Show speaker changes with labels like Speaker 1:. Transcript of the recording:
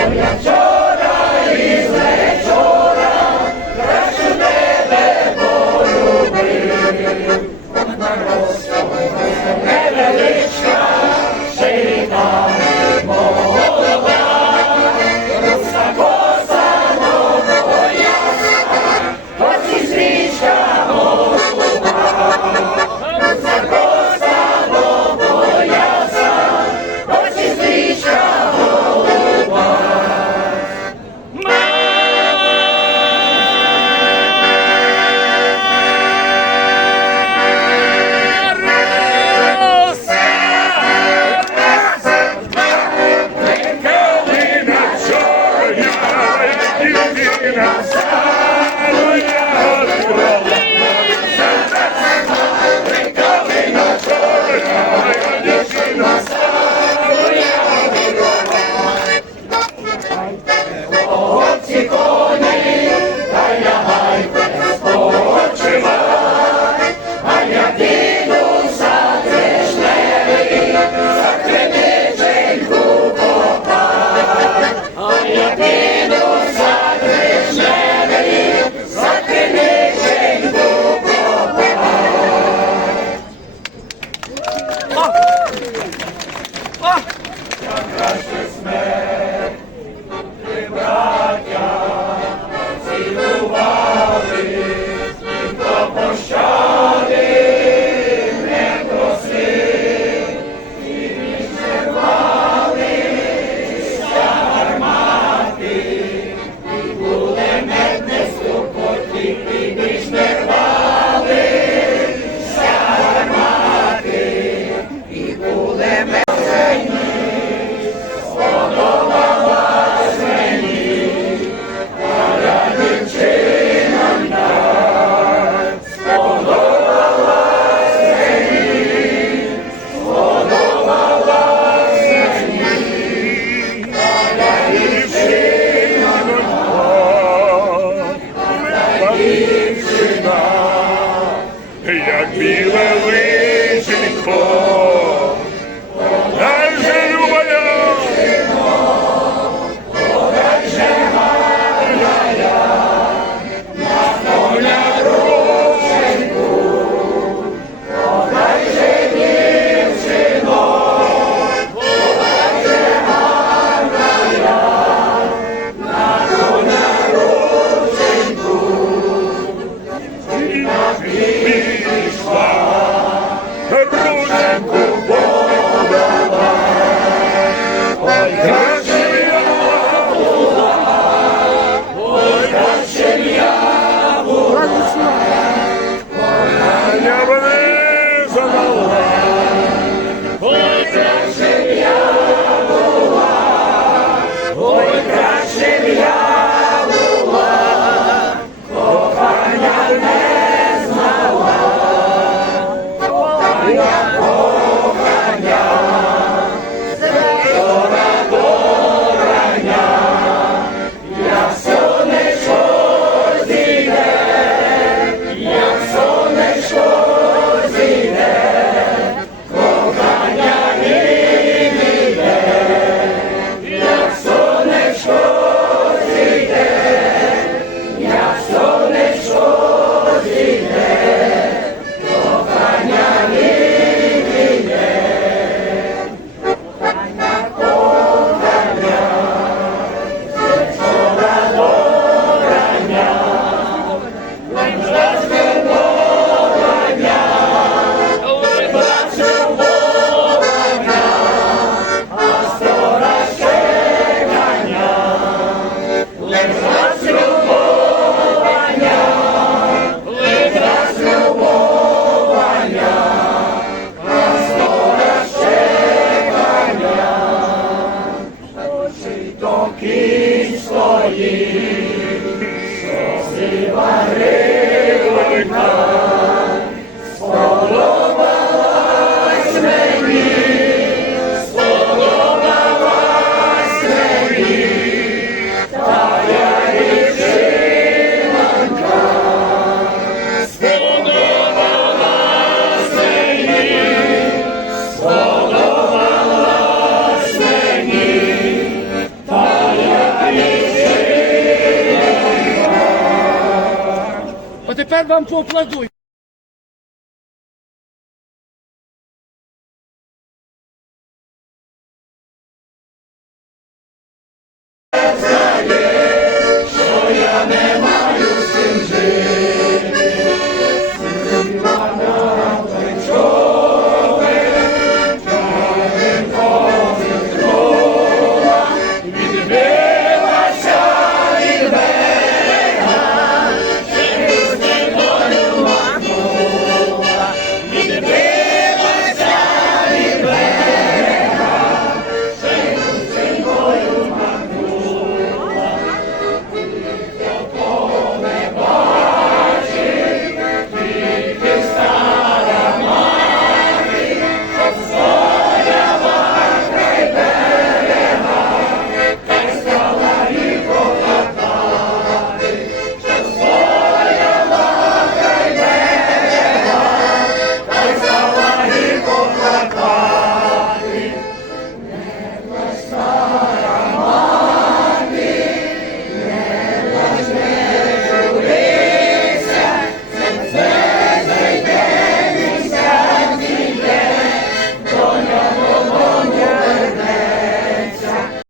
Speaker 1: Zemlja čora i Izrael вам поаплодуй.